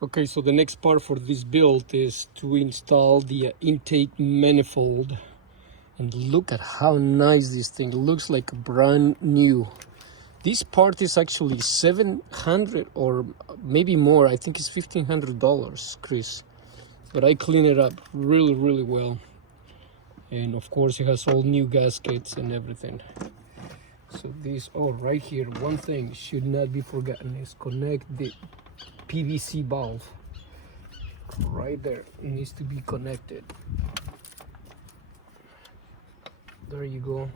Okay, so the next part for this build is to install the intake manifold. And look at how nice this thing looks, like brand new. This part is actually $700 or maybe more. I think it's $1,500, Chris. But I clean it up really, really well. And of course it has all new gaskets and everything. So this, oh, right here, one thing should not be forgotten is connect the PVC valve. Right there, it needs to be connected. There you go.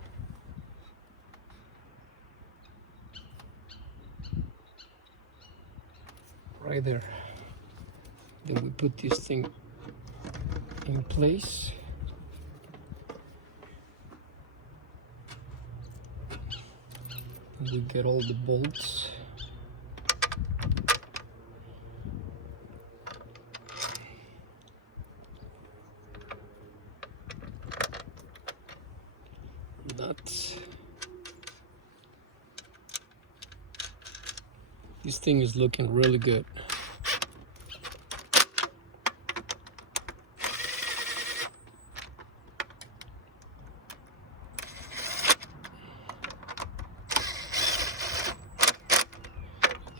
Right there. Then we put this thing in place. And we get all the bolts. Nuts. This thing is looking really good.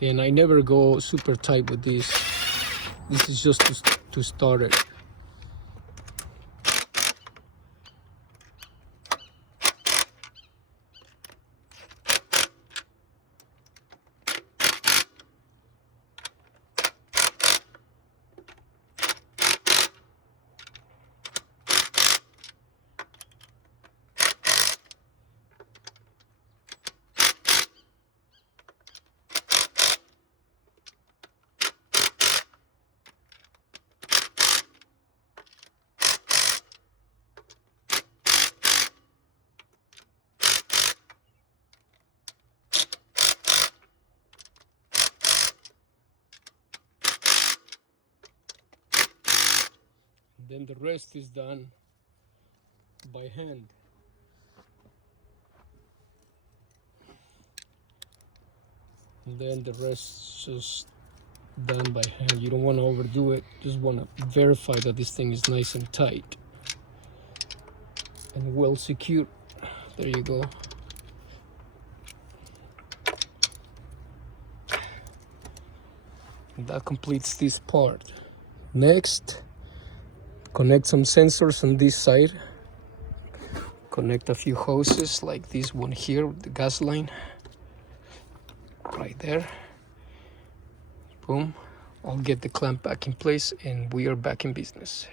And I never go super tight with this. This is just to start it. Then the rest is done by hand. And then the rest just done by hand. You don't want to overdo it. Just want to verify that this thing is nice and tight and well secured. There you go. And that completes this part. Next, connect some sensors on this side. Connect a few hoses like this one here with the gas line. Right there. Boom. I'll get the clamp back in place and we are back in business.